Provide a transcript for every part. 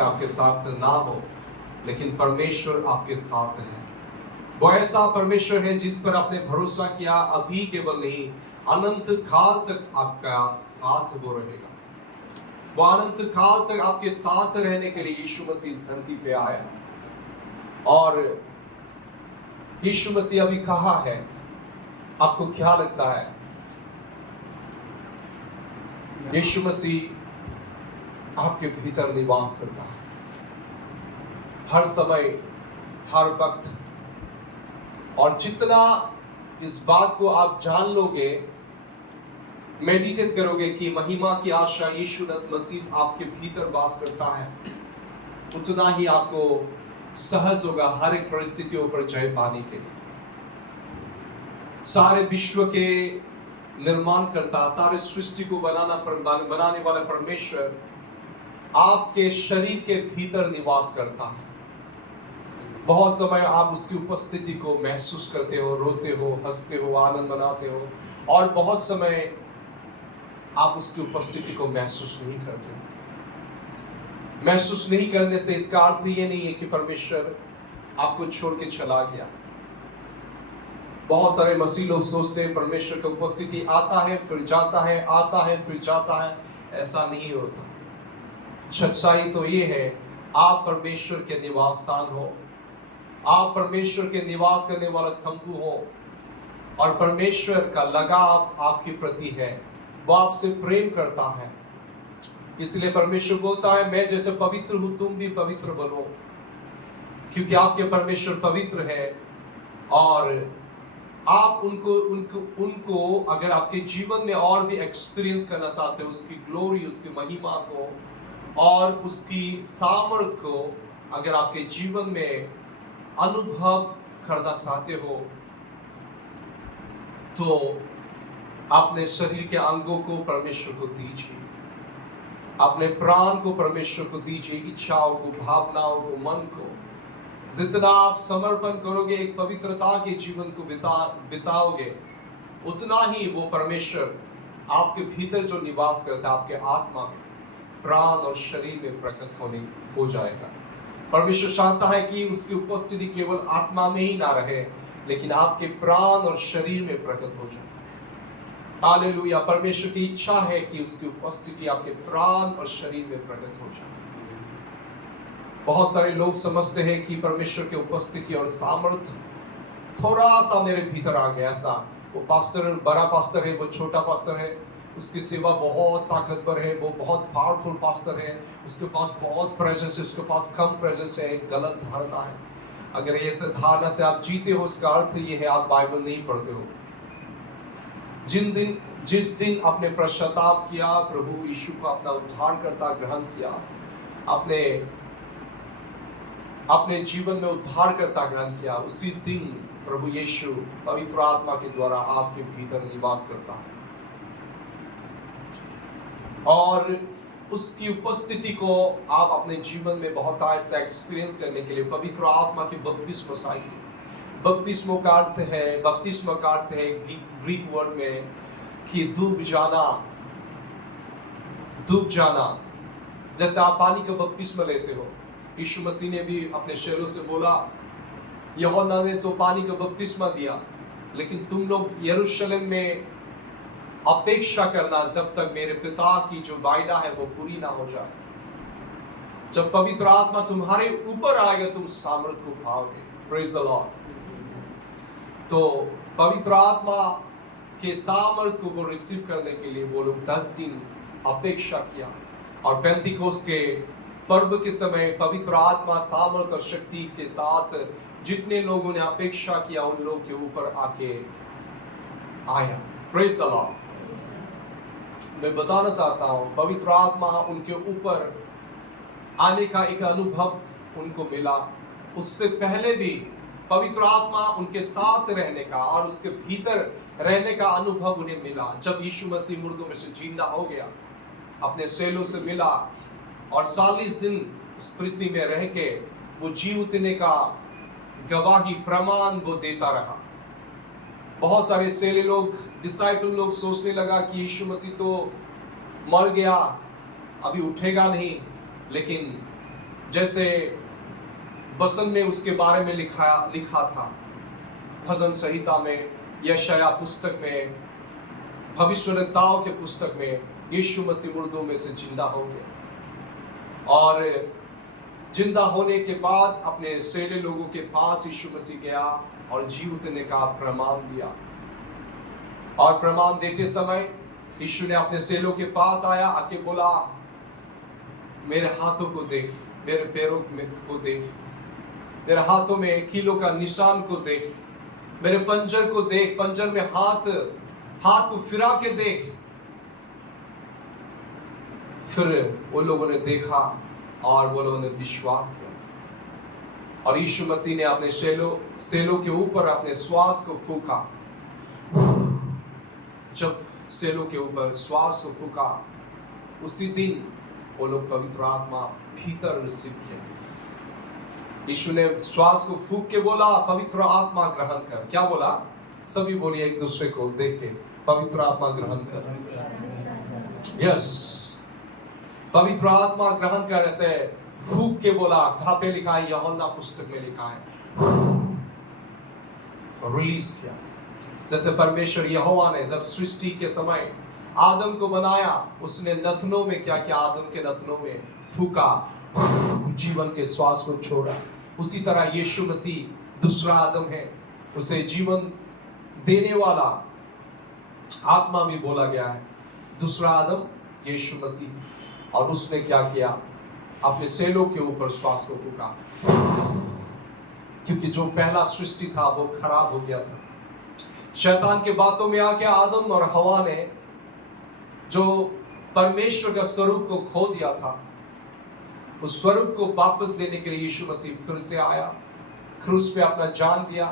आपके साथ ना हो, लेकिन परमेश्वर आपके साथ है। वो ऐसा परमेश्वर है जिस पर आपने भरोसा किया, अभी केवल नहीं, अनंत काल तक आपका साथ वो रहेगा। वो अनंत काल तक आपके साथ रहने के लिए यीशु मसीह इस धरती पे आया। और यीशु मसीह अभी कहाँ है? आपको क्या लगता है? यीशु मसीह आपके भीतर निवास करता है, हर समय, हर वक्त। और जितना इस बात को आप जान लोगे, मेडिटेट करोगे कि महिमा की आशा यीशु मसीह आपके भीतर वास करता है, उतना ही आपको सहज होगा हर एक परिस्थितियों पर जय पाने के लिए। सारे विश्व के निर्माण करता, सारे सृष्टि को बनाने वाला परमेश्वर आपके शरीर के भीतर निवास करता है। बहुत समय आप उसकी उपस्थिति को महसूस करते हो, रोते हो, हंसते हो, आनंद मनाते हो, और बहुत समय आप उसकी उपस्थिति को महसूस नहीं करते हो। महसूस नहीं करने से इसका अर्थ ये नहीं है कि परमेश्वर आपको छोड़ के चला गया। बहुत सारे मसीह लोग सोचते हैं परमेश्वर की उपस्थिति आता है फिर जाता है, आता है फिर जाता है। ऐसा नहीं होता। सच्चाई तो ये है, आप परमेश्वर के निवास स्थान हो, आप परमेश्वर के निवास करने वाला तंबू हो, और परमेश्वर का लगाव आपके प्रति है। वो आपसे प्रेम करता है। इसलिए परमेश्वर बोलता है, मैं जैसे पवित्र हूं तुम भी पवित्र बनो, क्योंकि आपके परमेश्वर पवित्र है। और आप उनको अगर आपके जीवन में और भी एक्सपीरियंस करना चाहते हो, उसकी ग्लोरी, उसकी महिमा को और उसकी सामर्थ को अगर आपके जीवन में अनुभव करना चाहते हो, तो अपने शरीर के अंगों को परमेश्वर को दीजिए, अपने प्राण को परमेश्वर को दीजिए, इच्छाओं को, भावनाओं को, मन को। जितना आप समर्पण करोगे, एक पवित्रता के जीवन को बिताओगे, उतना ही वो परमेश्वर आपके भीतर जो निवास करता है, आपके आत्मा में, प्राण और शरीर में प्रकट हो जाएगा। परमेश्वर चाहता है कि उसकी उपस्थिति केवल आत्मा में ही ना रहे, लेकिन आपके प्राण और शरीर में प्रकट हो जाए। हालेलुया। परमेश्वर की इच्छा है कि उसकी उपस्थिति आपके प्राण और शरीर में प्रकट हो जाए। बहुत सारे लोग समझते हैं कि परमेश्वर की उपस्थिति और सामर्थ्य थोड़ा सा मेरे भीतर आ गया। ऐसा वो पास्टर बड़ा पास्टर है, वो छोटा पास्टर है, उसकी सेवा बहुत ताकतवर है, वो बहुत पावरफुल पास्टर है, उसके पास बहुत प्रेजेंस है, उसके पास कम प्रेजेंस है। गलत धारणा है। अगर ऐसे धारणा से आप जीते हो, इसका अर्थ ये है आप बाइबल नहीं पढ़ते हो। जिस दिन आपने पश्चाताप किया, प्रभु यीशु को अपना उद्धारकर्ता ग्रहण किया, अपने जीवन में उद्धारकर्ता ग्रहण किया, उसी दिन प्रभु यीशु पवित्र आत्मा के द्वारा आपके भीतर निवास करता है। और उसकी उपस्थिति को आप अपने जीवन में बहुत ऐसा एक्सपीरियंस करने के लिए पवित्र आत्मा की बपतिस्मा चाहिए। बपतिस्मा का अर्थ है ग्रीक वर्ड में कि डूब जाना। जैसे आप पानी का बपतिस्मा लेते हो, यीशु मसीह ने भी अपने चेलों से बोला, यूहन्ना ने तो पानी का बपतिस्मा दिया, लेकिन तुम लोग यरूशलेम में अपेक्षा करना जब तक मेरे पिता की जो वायदा है वो पूरी ना हो जाए। जब पवित्र आत्मा तुम्हारे ऊपर आएगा, तुम सामर्थ को पाओगे। Praise the Lord. तो पवित्र आत्मा के सामर्थ को रिसीव करने के लिए वो लोग 10 दिन अपेक्षा किया, और पेंतिकोस्त के पर्व के समय पवित्र आत्मा सामर्थ और शक्ति के साथ जितने लोगों ने अपेक्षा किया, उन लोगों के ऊपर आके आया। Praise the Lord. मैं बताना चाहता हूँ, पवित्र आत्मा उनके ऊपर आने का एक अनुभव उनको मिला। उससे पहले भी पवित्र आत्मा उनके साथ रहने का और उसके भीतर रहने का अनुभव उन्हें मिला। जब यीशु मसीह मुर्दों में से जिंदा हो गया, अपने चेलों से मिला, और 40 दिन इस पृथ्वी में रह के वो जी उठने का गवाही, प्रमाण वो देता रहा। बहुत सारे चेले लोग, डिसाइपल लोग सोचने लगा कि यीशु मसीह तो मर गया, अभी उठेगा नहीं। लेकिन जैसे बसंत में उसके बारे में लिखा था भजन संहिता में, यशाया पुस्तक में, भविष्यवक्ताओं के पुस्तक में, यीशु मसीह मुर्दों में से जिंदा हो गया और जिंदा होने के बाद अपने सेले लोगों के पास यीशु मसीह गया और जी उठने का प्रमाण दिया। और प्रमाण देते समय यीशु ने अपने सेलों के पास आया, आके बोला, मेरे हाथों को देख, मेरे पैरों को देख, मेरे हाथों में कीलों का निशान को देख, मेरे पंजर को देख, पंजर में हाथ को फिरा के देख। फिर वो लोगों ने देखा और वो लोगों ने विश्वास किया और यीशु मसीह ने अपने सेलों के ऊपर अपने श्वास को फूका। जब सेलों के ऊपर श्वास को फूका, उसी दिन वो लोग पवित्र आत्मा भीतर रिसीव किया। यीशु ने श्वास को फूक के बोला, पवित्र आत्मा ग्रहण कर। क्या बोला? सभी बोलिए एक दूसरे को देख के, पवित्र आत्मा ग्रहण कर। यस, पवित्र आत्मा ग्रहण कर, ऐसे फूक के बोला। कहाँ पे लिखा है? यूहन्ना पुस्तक में लिखा है। रिलीज किया। जैसे परमेश्वर यहोवा ने जब सृष्टि के समय आदम को बनाया, उसने नथनों में क्या किया? आदम के नथनों में फूका, जीवन के श्वास को छोड़ा। उसी तरह यीशु मसीह दूसरा आदम है, उसे जीवन देने वाला आत्मा भी बोला गया है। दूसरा आदम यीशु मसीह, और उसने क्या किया? अपने सेलों के ऊपर श्वास को फूका, क्योंकि जो पहला सृष्टि था वो खराब हो गया था। शैतान के बातों में आके आदम और हवा ने जो परमेश्वर का स्वरूप को खो दिया था, उस स्वरूप को वापस लेने के लिए यीशु मसीह फिर से आया, क्रूस पे अपना जान दिया,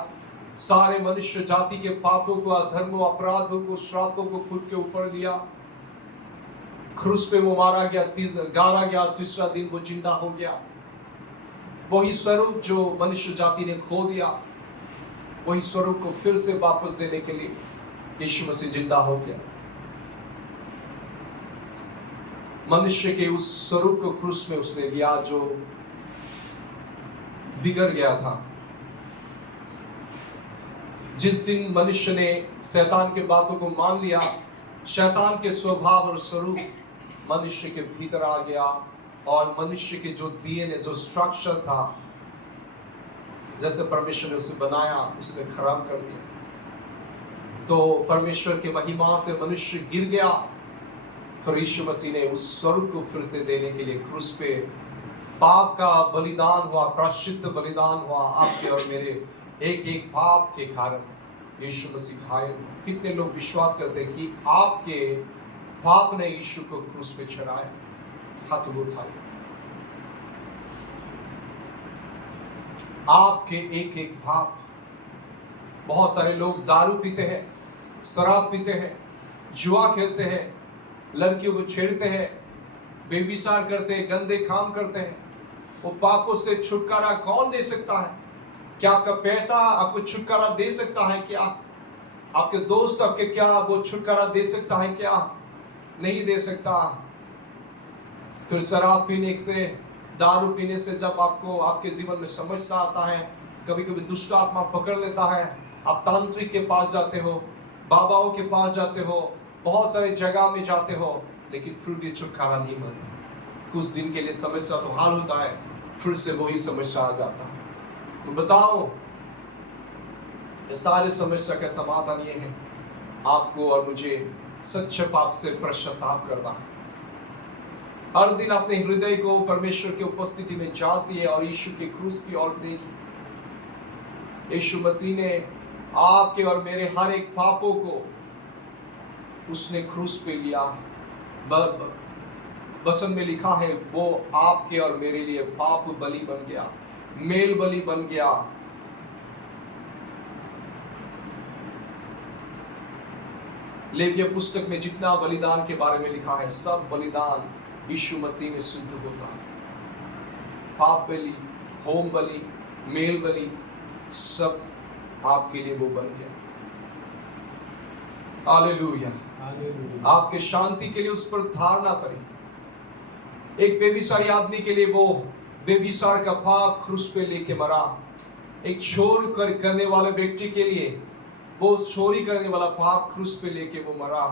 सारे मनुष्य जाति के पापों को, अधर्मों, अपराधों को, श्रापों को खुद के ऊपर लिया। क्रूस पे वो मारा गया, गाड़ा गया, तीसरा दिन वो जिंदा हो गया। वही स्वरूप जो मनुष्य जाति ने खो दिया, वही स्वरूप को फिर से वापस देने के लिए यीशु मसीह जिंदा हो गया। मनुष्य के उस स्वरूप को क्रूस में उसने दिया जो बिगड़ गया था। जिस दिन मनुष्य ने शैतान के बातों को मान लिया, शैतान के स्वभाव और स्वरूप मनुष्य के भीतर आ गया और मनुष्य के जो डीएनए, जो स्ट्रक्चर था, जैसे परमेश्वर ने उसे बनाया, उसने खराब कर दिया। तो परमेश्वर की महिमा से मनुष्य गिर गया। फिर यीशु मसीह ने उस स्वरूप को फिर से देने के लिए क्रूस पे पाप का बलिदान हुआ, प्रायश्चित बलिदान हुआ। आपके और मेरे एक एक पाप के कारण यीशु मसीह घायल। कितने लोग विश्वास करते हैं कि आपके पाप ने यीशु को क्रूस पे चढ़ाया? हाथ उठाइए। आपके एक एक पाप। बहुत सारे लोग दारू पीते हैं, शराब पीते हैं, जुआ खेलते हैं, लड़कियों को छेड़ते हैं, बेविचार करते हैं, गंदे काम करते हैं। वो पापों से छुटकारा कौन दे सकता है? क्या आपका पैसा आपको छुटकारा दे सकता है? क्या आपके दोस्त आपके क्या वो छुटकारा दे सकता है? क्या नहीं दे सकता। फिर शराब पीने से, दारू पीने से जब आपको आपके जीवन में समस्या आता है, कभी कभी दुष्ट आत्मा पकड़ लेता है, आप तांत्रिक के पास जाते हो, बाबाओं के पास जाते हो, बहुत सारे जगह में जाते हो, लेकिन फिर भी छुटकारा नहीं मिलता। कुछ दिन के लिए समस्या तो हल होता है, फिर से वही समस्या आ जाता है। तो बताओ, ये सारे समस्या का समाधान ये है, आपको और मुझे सच्चे पाप से पश्चाताप करना। हर दिन अपने हृदय को परमेश्वर की उपस्थिति में जासिए और यीशु के क्रूस की ओर देखिए। यीशु मसीह ने आपके और मेरे हर एक पापों को उसने क्रूस पे लिया। वचन में लिखा है, वो आपके और मेरे लिए पाप बलि बन गया, मेल बलि बन गया। लेविया पुस्तक में जितना बलिदान के बारे में लिखा है, सब बलिदान यीशु मसीह में सिद्ध होता है। पाप बलि, होम बलि, मेल बलि, सब आपके लिए वो बन गया। हालेलुया। आपके शांति के लिए उस पर धारणा करें। एक बेविचारी आदमी के लिए वो बेविचार का पाप क्रूस पे लेके मरा। एक करने वाले व्यक्ति के लिए वो चोरी करने वाला पाप क्रूस पे लेके वो मरा।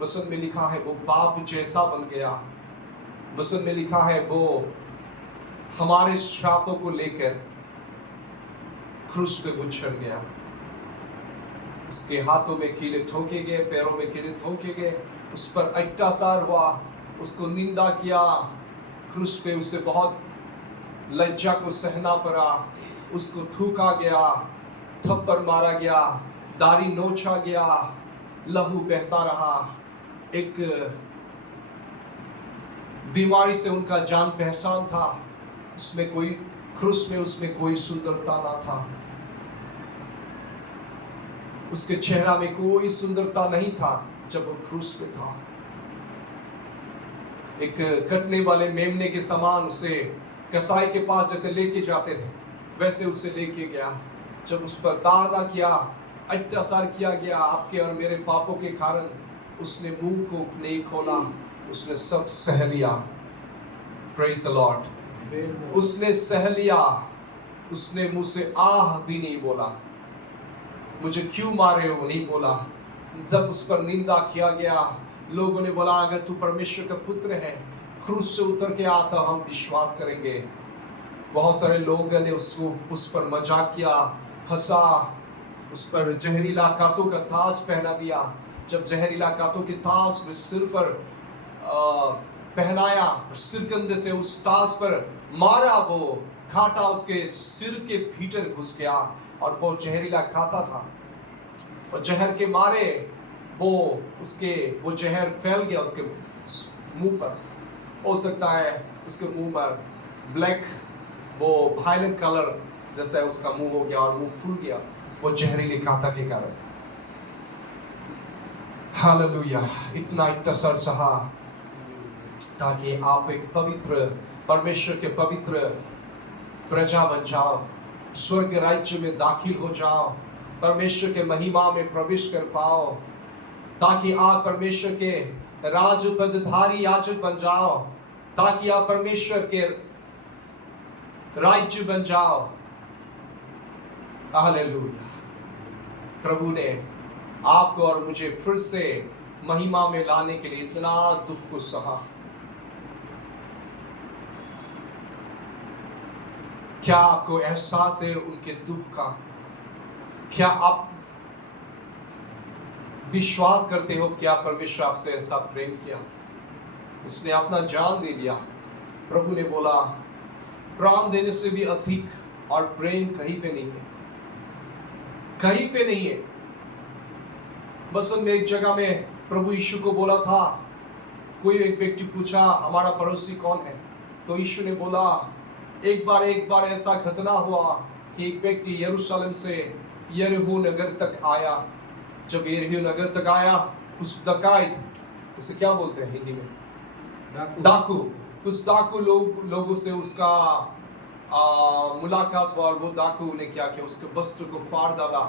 वचन में लिखा है वो पाप जैसा बन गया। वचन में लिखा है वो हमारे श्रापों को लेकर क्रूस पे वो चढ़ गया। उसके हाथों में कीले ठोके गए, पैरों में कीले ठोके गए, उस पर अत्याचार हुआ, उसको निंदा किया। क्रूस पे उसे बहुत लज्जा को सहना पड़ा। उसको थूका गया, थप्पड़ मारा गया, दाढ़ी नोचा गया, लहू बहता रहा। एक बीमारी से उनका जान पहचान था। उसमें कोई क्रूस में उसमें कोई सुंदरता ना था। उसके चेहरा में कोई सुंदरता नहीं था जब वो क्रूस पे था। एक कटने वाले मेमने के समान उसे कसाई के पास जैसे लेके जाते थे वैसे उसे लेके गया। जब उस पर ताड़ना किया, अत्याचार किया गया आपके और मेरे पापों के कारण, उसने मुंह को नहीं खोला, उसने सब सह लिया। Praise the Lord. उसने सह लिया। उसने मुंह से आह भी नहीं बोला, मुझे क्यों मारे हो नहीं बोला। जब उस पर निंदा किया गया, लोगों ने बोला अगर तू परमेश्वर का पुत्र है क्रूस से उतर के आ तो हम विश्वास करेंगे। बहुत सारे लोगों ने उस पर मजाक किया, हंसा, उस पर जहरीला कांटों का ताज पहना दिया। जब जहरीला कांटों के ताज में सिर पर पहनाया, सिरकंधे से उस ताज पर मारा, वो कांटा उसके सिर के भीतर घुस गया और वो जहरीला खाता था। और जहर के मारे वो जहर फैल गया उसके मुंह पर। हो सकता है उसके मुंह पर ब्लैक वो वायलेंट कलर जैसा उसका मुंह हो गया और मुंह फूल गया वो जहरीले कांटा के कारण। हालेलुया। इतना अत्याचार सहा ताकि आप एक पवित्र परमेश्वर के पवित्र प्रजा बन जाओ, स्वर्ग राज्य में दाखिल हो जाओ, परमेश्वर के महिमा में प्रवेश कर पाओ, ताकि आप परमेश्वर के राज पदधारी याजक बन जाओ, ताकि आप परमेश्वर के राज्य बन जाओ। हालेलुया। प्रभु ने आपको और मुझे फिर से महिमा में लाने के लिए इतना दुख को सहा। क्या आपको एहसास है उनके दुख का? क्या आप विश्वास करते हो क्या परमेश्वर आपसे ऐसा प्रेम किया? उसने अपना जान दे दिया। प्रभु ने बोला प्राण देने से भी अधिक और प्रेम कहीं पे नहीं है, कहीं पे नहीं है। मसल में एक जगह में प्रभु यीशु को बोला था, कोई एक व्यक्ति पूछा हमारा पड़ोसी कौन है, तो यीशु ने बोला एक बार ऐसा घटना हुआ कि एक व्यक्ति यरूशलेम से यरीहो नगर तक आया। जब यरीहो नगर तक आया, उस डकैत, उसे क्या बोलते हैं हिंदी में, डाकू, उस डाकू लोगों से उसका मुलाकात हुआ और वो डाकू ने क्या किया, उसके वस्त्र को फाड़ डाला,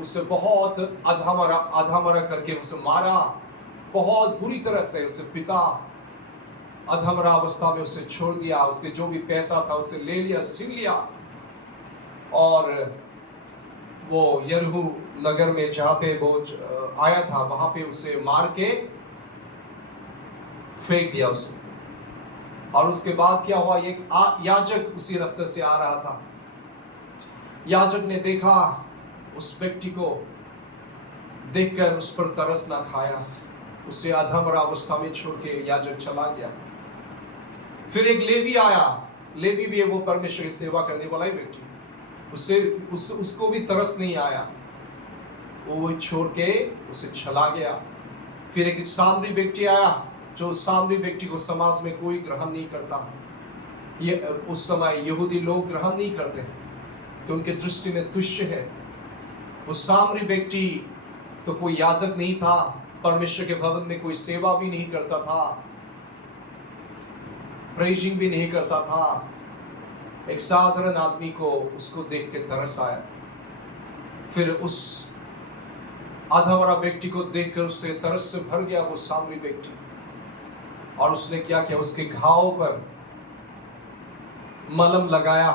उसे बहुत अधमरा करके उसे मारा, बहुत बुरी तरह से उसे पिता, अधमरा अवस्था में उसे छोड़ दिया। उसके जो भी पैसा था उसे ले लिया, छीन लिया और वो यरीहो नगर में जहाँ पे वो आया था वहां पे उसे मार के फेंक दिया उसे। और उसके बाद क्या हुआ, एक याजक उसी रास्ते से आ रहा था। याजक ने देखा उस व्यक्ति को, देखकर उस पर तरस ना खाया, उसे अधमरा अवस्था में छोड़ के याजक चला गया। फिर एक लेवी आया, लेवी भी है वो परमेश्वर की सेवा करने वाला ही व्यक्ति, उसको भी तरस नहीं आया, वो छोड़ के उसे चला गया। फिर एक सामरी व्यक्ति आया, जो सामरी व्यक्ति को समाज में कोई ग्रहण नहीं करता। ये उस समय यहूदी लोग ग्रहण नहीं करते तो उनके दृष्टि में तुच्छ है। वो सामरी व्यक्ति तो कोई याजक नहीं था, परमेश्वर के भवन में कोई सेवा भी नहीं करता था, प्रेजिंग भी नहीं करता था। एक साधारण आदमी को उसको देख के तरस आया। फिर उस अधमरा व्यक्ति को देखकर उससे तरस से भर गया वो सामरी व्यक्ति, और उसने क्या किया, उसके घाव पर मलहम लगाया,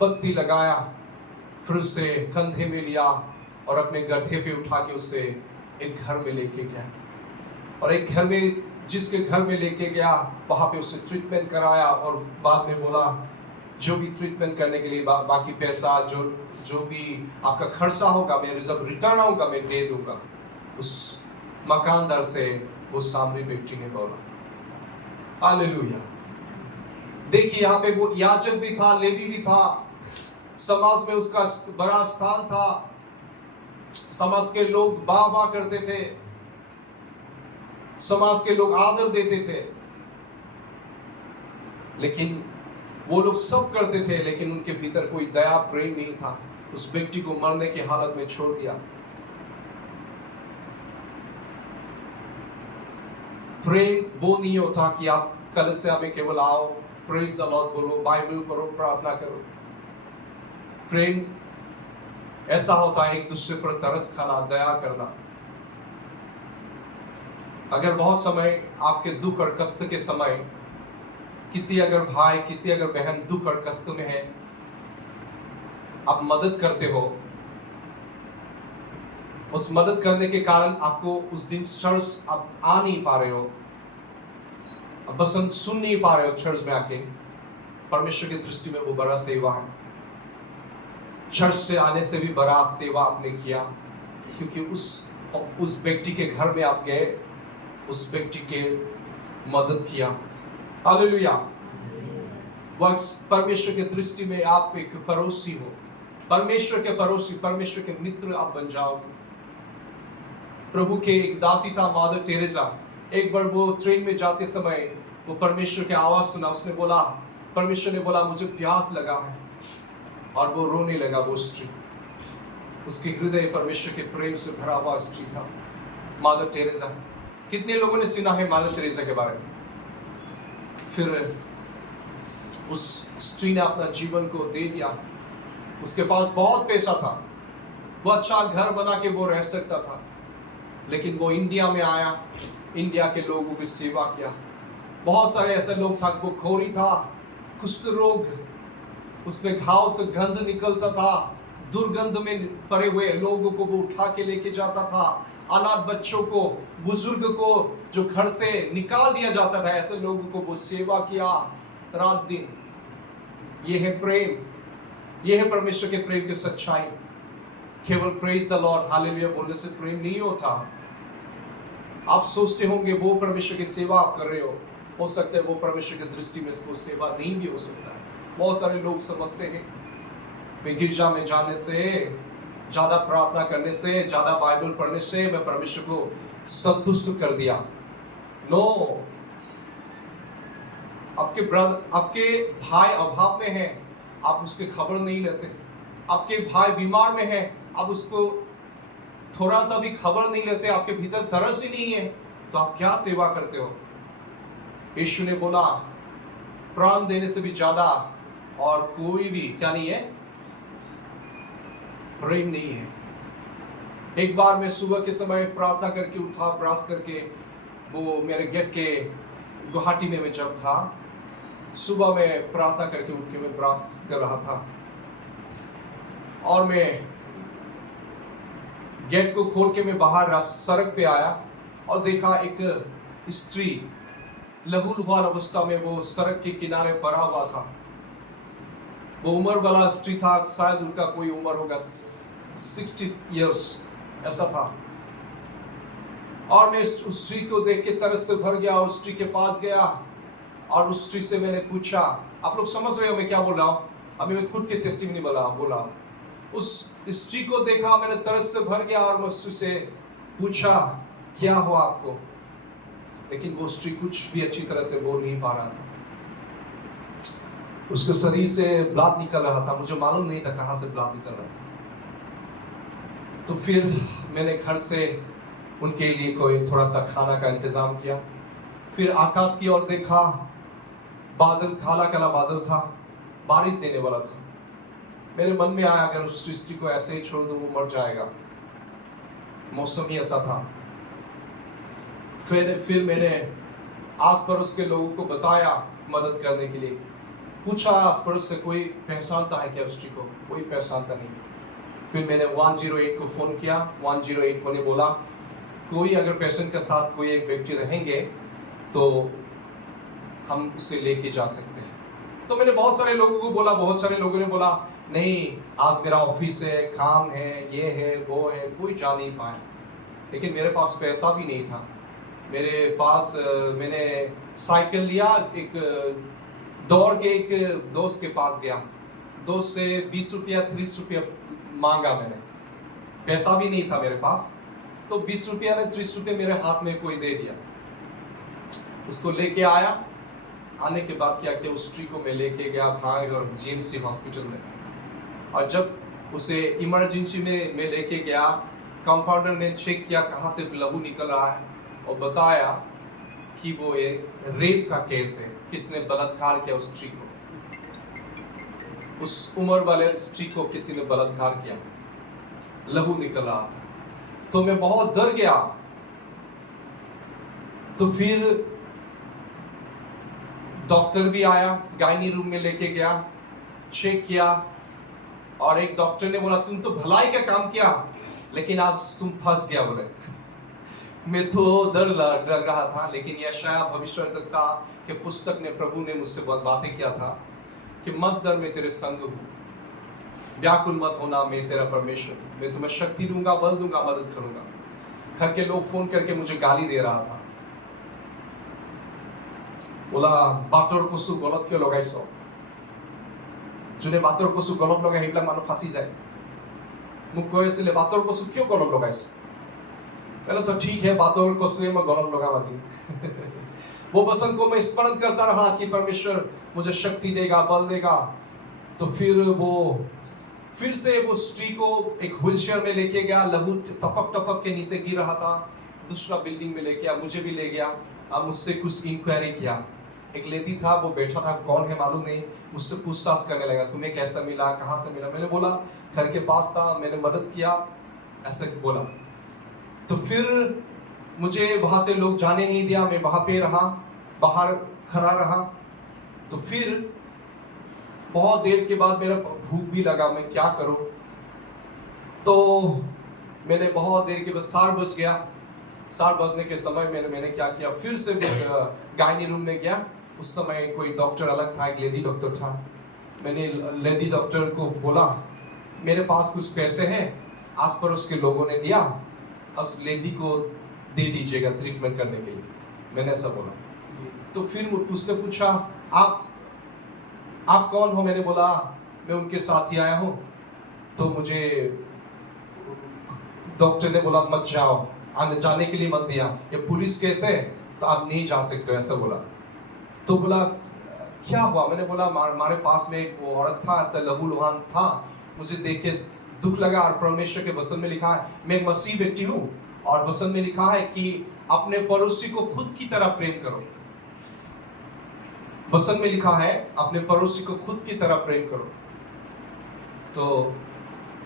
पत्ती लगाया, फिर उसे कंधे में लिया और अपने गड्ढे पे उठा के उसे एक घर में लेके गया। और एक घर में, जिसके घर में लेके गया, वहां पे उसे ट्रीटमेंट कराया और बाद में बोला जो भी ट्रीटमेंट करने के लिए बाकी पैसा जो भी आपका खर्चा होगा, मैं जब रिटर्न आऊंगा मैं दे दूंगा। उस मकानदार से वो सामरी व्यक्ति ने बोला। हालेलुया। देखिए यहाँ पे वो याजक भी था, लेवी भी था, समाज में उसका बड़ा स्थान था, समाज के लोग वाह वाह करते थे, समाज के लोग आदर देते थे, लेकिन वो लोग सब करते थे, लेकिन उनके भीतर कोई दया प्रेम नहीं था। उस व्यक्ति को मरने की हालत में छोड़ दिया। प्रेम वो नहीं होता कि आप कलीसिया में केवल आओ, प्रेज द लॉर्ड बोलो, बाइबल पढ़ो, प्रार्थना करो। प्रेम ऐसा होता है एक दूसरे पर तरस खाना, दया करना। अगर बहुत समय आपके दुख और कष्ट के समय किसी अगर भाई, किसी अगर बहन दुख और कष्ट में है, आप मदद करते हो, उस मदद करने के कारण आपको उस दिन चर्च आप आ नहीं पा रहे हो, आप बस सुन नहीं पा रहे हो चर्च में आके, परमेश्वर की दृष्टि में वो बड़ा सेवा है। चर्च से आने से भी बड़ा सेवा आपने किया, क्योंकि उस व्यक्ति के घर में आप गए, उस व्यक्ति के मदद किया। हालेलुया। वह परमेश्वर की दृष्टि में आप एक पड़ोसी हो, परमेश्वर के पड़ोसी, परमेश्वर के मित्र आप बन जाओगे। प्रभु के एक दासी था मदर टेरेसा। एक बार वो ट्रेन में जाते समय वो परमेश्वर की आवाज सुना, उसने बोला, परमेश्वर ने बोला मुझे प्यास लगा है, और वो रोने लगा। वो स्त्री, उसके हृदय परमेश्वर के प्रेम से भरा हुआ स्त्री था, मदर टेरेसा। कितने लोगों ने सुना है मदर टेरेसा के बारे में? फिर उस स्त्री ने अपना जीवन को दे दिया। उसके पास बहुत पैसा था, वो अच्छा घर बना के वो रह सकता था, लेकिन वो इंडिया में आया, इंडिया के लोगों की सेवा किया। बहुत सारे ऐसे लोग था, वो खोरी था, कुष्ठ रोग, उसमें घाव से गंध निकलता था, दुर्गंध में पड़े हुए लोगों को वो उठा के लेके जाता था, अनाथ बच्चों को, बुजुर्ग को जो घर से निकाल दिया जाता था, ऐसे लोगों को वो सेवा किया रात दिन। ये है प्रेम, ये है परमेश्वर के प्रेम की सच्चाई। केवल प्रेज द लॉर्ड, हालेलुया बोलने से प्रेम नहीं होता। आप सोचते होंगे वो परमेश्वर की सेवा आप कर रहे हो सकता है वो परमेश्वर की दृष्टि में इसको सेवा नहीं भी हो सकता है। बहुत सारे लोग समझते हैं मैं गिरजा में जाने से, ज्यादा प्रार्थना करने से, ज्यादा बाइबल पढ़ने से मैं परमेश्वर को संतुष्ट कर दिया। नो, आपके भाई अभाव में है, आप उसकी खबर नहीं लेते। आपके भाई बीमार में है, आप उसको थोड़ा सा भी खबर नहीं लेते। आपके भीतर तरस ही नहीं है, तो आप क्या सेवा करते हो? यीशु ने बोला प्राण देने से भी ज्यादा और कोई भी क्या नहीं है, प्रेम नहीं है। एक बार मैं सुबह के समय प्रार्थना करके उठा, ब्रश करके, वो मेरे गेट के गुवाहाटी में मैं जब था, सुबह में प्रार्थना करके उठ के मैं ब्रश कर रहा था, और मैं गेट को खोल के मैं बाहर सड़क पे आया और देखा एक स्त्री लहूलुहान अवस्था में वो सड़क के किनारे पड़ा हुआ था। वो उम्र वाला स्त्री था, शायद उनका कोई उम्र होगा 60 इयर्स ऐसा था। और मैं उस स्त्री को देख के तरस से भर गया और उस स्त्री के पास गया और उस स्त्री से मैंने पूछा, आप लोग समझ रहे हो मैं क्या बोल रहा हूँ? अभी मैं खुद के टेस्टिंग नहीं बोला। उस स्त्री को देखा, मैंने तरस से भर गया और मैं उससे पूछा क्या हुआ आपको? लेकिन वो स्त्री कुछ भी अच्छी तरह से बोल नहीं पा रहा था। उसके शरीर से ब्लड निकल रहा था, मुझे मालूम नहीं था कहां से ब्लड निकल रहा था। तो फिर मैंने घर से उनके लिए कोई थोड़ा सा खाना का इंतजाम किया। फिर आकाश की ओर देखा, बादल, काला काला बादल था, बारिश देने वाला था। मेरे मन में आया अगर उस सृष्टि को ऐसे ही छोड़ दूं वो मर जाएगा, मौसम ही ऐसा था। फिर मैंने आस पड़ोस के लोगों को बताया मदद करने के लिए। पूछा आस पड़ोस से कोई पहचानता है क्या उस स्त्री को, कोई पहचानता नहीं। फिर मैंने 108 को फ़ोन किया, 108 को ने बोला कोई अगर पेशेंट के साथ कोई एक व्यक्ति रहेंगे तो हम उसे लेके जा सकते हैं। तो मैंने बहुत सारे लोगों को बोला, बहुत सारे लोगों ने बोला नहीं आज मेरा ऑफिस है, काम है, ये है वो है, कोई जा नहीं पाए। लेकिन मेरे पास पैसा भी नहीं था। मेरे पास मैंने साइकिल लिया, एक दौड़ के एक दोस्त के पास गया, दोस्त से 20 रुपया 30 रुपया मांगा मैंने, पैसा भी नहीं था मेरे पास। तो 20 रुपया ने 30 रुपये मेरे हाथ में कोई दे दिया, उसको लेके आया। आने के बाद क्या किया, उस स्त्री को मैं लेके गया भाग और जीएमसी हॉस्पिटल में। और जब उसे इमरजेंसी में मैं लेके गया, कंपाउंडर ने चेक किया कहाँ से लहू निकल रहा है और बताया कि वो एक रेप का केस है, किसने बलात्कार किया उस स्त्री को, उस उम्र वाले स्त्री को किसी ने बलात्कार किया, लहू निकल रहा था। तो मैं बहुत डर गया। तो फिर डॉक्टर भी आया, गायनी रूम में लेके गया, चेक किया और एक डॉक्टर ने बोला तुम तो भलाई का काम किया लेकिन आज तुम फंस गया बोले। मैं तो डर लग रहा था, लेकिन यशायाह भविष्यवक्ता के पुस्तक ने प्रभु ने मुझसे बहुत बातें किया था कि मत डर, मैं तेरे संग हूँ, व्याकुल मत होना, मैं तेरा परमेश्वर, मैं तुम्हें शक्ति दूंगा, बल दूंगा, मदद करूंगा। घर के लोग फोन करके मुझे गाली दे रहा था, बोला बाटर कचु गलत क्यों लगाइছ, जोने बाटर कचु गलत लगाय সেইবিলাক মানুহ ফাঁসি যায়। মোক কৈ আছিলে बाटर कचु क्यों गलत लगाइছ, मैंने तो ठीक है बाटर कचु मैं गलत लगाऊं আজি। वो वचन को मैं स्मरण करता रहा कि परमेश्वर मुझे शक्ति देगा, बल देगा। तो फिर से वो स्त्री को एक व्हीलचेयर में लेके गया, लहू टपक टपक के नीचे गिर रहा था, दूसरा बिल्डिंग में लेके गया, मुझे भी ले गया। मुझसे कुछ इंक्वायरी किया, एक लेडी था वो बैठा था, कौन है मालूम नहीं, मुझसे पूछताछ करने लगा, तुम्हें कैसा मिला, कहाँ से मिला। मैंने बोला घर के पास था, मैंने मदद किया, ऐसे बोला। तो फिर मुझे वहां से लोग जाने नहीं दिया, मैं वहां पे रहा, बाहर खड़ा रहा। तो फिर बहुत देर के बाद मेरा भूख भी लगा, मैं क्या करूं। तो मैंने बहुत देर के बाद 4 बज गया, 4 बजने के समय मैंने क्या किया, फिर से गायनी रूम में गया। उस समय कोई डॉक्टर अलग था, एक लेडी डॉक्टर था। मैंने लेडी डॉक्टर को बोला मेरे पास कुछ पैसे हैं, आस पड़ोस के लोगों ने दिया, उस लेडी को दे दीजिएगा ट्रीटमेंट करने के लिए, मैंने ऐसा बोला। तो फिर उसने पूछा आप कौन हो, मैंने बोला मैं उनके साथ ही आया हूँ। तो मुझे डॉक्टर ने बोला मत जाओ, आने जाने के लिए मत दिया, ये पुलिस केस है तो आप नहीं जा सकते, ऐसा बोला। तो बोला क्या हुआ, मैंने बोला हमारे पास में एक वो औरत था, ऐसा लहू लुहान था, मुझे देख के दुख लगा। और परमेश्वर के वचन में लिखा है, मैं एक मसीह व्यक्ति हूँ और वचन में लिखा है कि अपने पड़ोसी को खुद की तरह प्रेम करो। वचन में लिखा है अपने पड़ोसी को खुद की तरह प्रेम करो। तो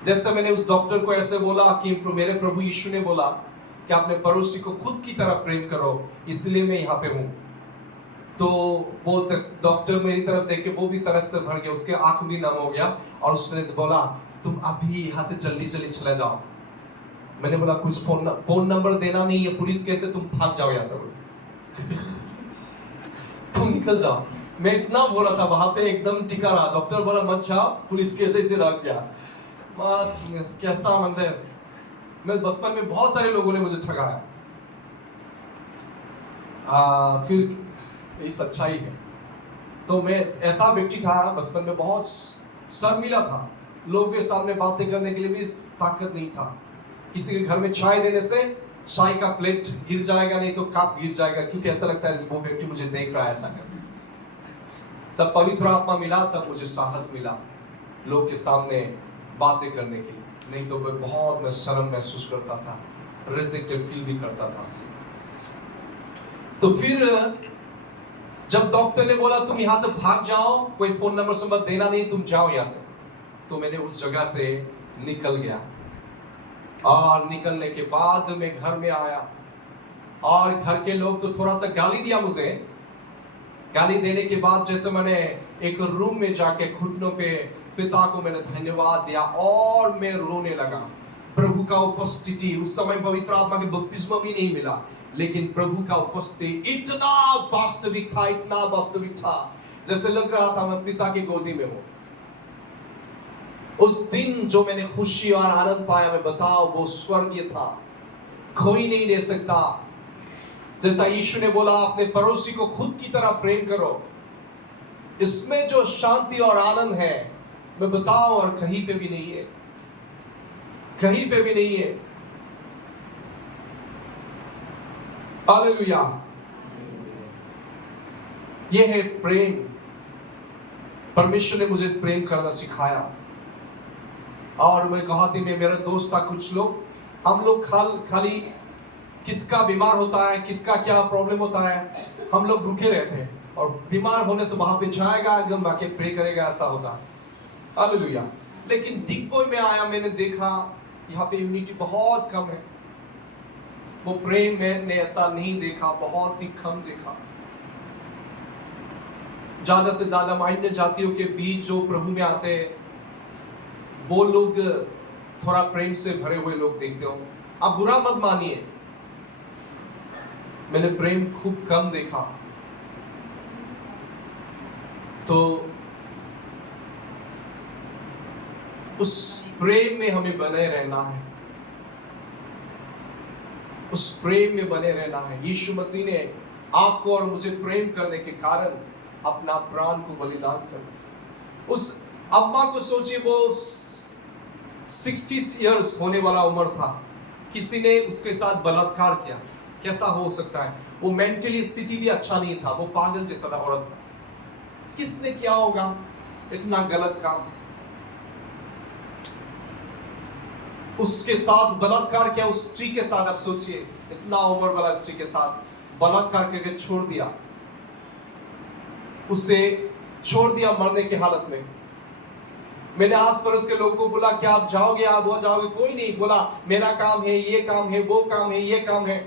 जैसे मैंने उस डॉक्टर को ऐसे बोला कि मेरे प्रभु यीशु ने बोला कि अपने पड़ोसी को खुद की तरह प्रेम करो, इसलिए मैं यहाँ पे हूँ। तो वो डॉक्टर मेरी तरफ देख के वो भी तरस से भर गया, उसके आंख भी नम हो गया और उसने बोला तुम अभी यहाँ से जल्दी जल्दी चले जाओ। मैंने बोला कुछ फोन नंबर देना नहीं है, पुलिस कैसे, तुम भाग जाओ यहाँ से, तुम निकल जाओ। मैं इतना बोला था वहां पे, एकदम टिका रहा। डॉक्टर बोला मत जाओ, पुलिस केस से रख गया। कैसा मंदिर, मैं बचपन में बहुत सारे लोगों ने मुझे ठगाया। फिर ये सच्चाई है। तो मैं ऐसा व्यक्ति था बचपन में, बहुत शर्मिला था, लोगों के सामने बातें करने के लिए भी ताकत नहीं था। किसी के घर में चाय देने से चाय का प्लेट गिर जाएगा, नहीं तो कप गिर जाएगा, क्योंकि ऐसा लगता है वो व्यक्ति मुझे देख रहा है ऐसा करके। जब पवित्र आत्मा मिला तब मुझे साहस मिला लोग के सामने बातें करने की, नहीं तो मैं बहुत शर्म महसूस करता था, रिजेक्टेड फील भी करता था। तो फिर जब डॉक्टर ने बोला तुम यहाँ से भाग जाओ, कोई फोन नंबर संबर देना नहीं, तुम जाओ यहाँ से, तो मैंने उस जगह से निकल गया। और निकलने के बाद मैं घर में आया और घर के लोग तो थोड़ा सा गाली दिया मुझे। गाली देने के बाद जैसे मैंने एक रूम में जाके घुटनों पे पिता को मैंने धन्यवाद दिया और मैं रोने लगा। प्रभु का उपस्थिति, उस समय पवित्र आत्मा के बपतिस्मा भी नहीं मिला, लेकिन प्रभु का उपस्थिति इतना वास्तविक था, इतना वास्तविक था, जैसे लग रहा था मैं पिता की गोदी में हूं। उस दिन जो मैंने खुशी और आनंद पाया, मैं बताओ वो स्वर्गीय था, कोई नहीं दे सकता। जैसा यीशु ने बोला अपने पड़ोसी को खुद की तरह प्रेम करो, इसमें जो शांति और आनंद है मैं बताऊं और कहीं पे भी नहीं है, कहीं पे भी नहीं है। हालेलुया। यह है प्रेम। परमेश्वर ने मुझे प्रेम करना सिखाया। और मैं गुवाहाटी में मेरा दोस्त था, कुछ लोग, हम लोग खाली किसका बीमार होता है, किसका क्या प्रॉब्लम होता है, हम लोग रुके रहते हैं और बीमार होने से वहां पे जाएगा, एकदम आके प्रे करेगा, ऐसा होता है। हालेलुया। लेकिन डिगबॉय में आया, मैंने देखा यहाँ पे यूनिटी बहुत कम है। वो प्रेम मैंने ऐसा नहीं देखा, बहुत ही कम देखा। ज्यादा से ज्यादा अन्य जातियों के बीच जो प्रभु में आते हैं वो लोग थोड़ा प्रेम से भरे हुए लोग देखते हो। आप बुरा मत मानिए, मैंने प्रेम खूब कम देखा। तो उस प्रेम में हमें बने रहना है, उस प्रेम में बने रहना है। यीशु मसीह ने आपको और मुझे प्रेम करने के कारण अपना प्राण को बलिदान कर। उस अम्मा को सोचिए, वो 60 इयर्स होने वाला उम्र था, किसी ने उसके साथ बलात्कार किया। कैसा हो सकता है? वो मेंटली स्थिति भी अच्छा नहीं था, वो पागल जैसा औरत था। किसने किया होगा इतना गलत काम? उसके साथ बलात्कार किया, उस स्त्री के साथ। आप सोचिए, इतना उम्र वाला स्त्री के साथ बलात्कार करके छोड़ दिया, उसे छोड़ दिया मरने की हालत में। मैंने आस पड़ोस के लोगों को बोला कि आप जाओगे, आप वो जाओगे, कोई नहीं बोला मेरा काम है, ये काम है, वो काम है, ये काम है।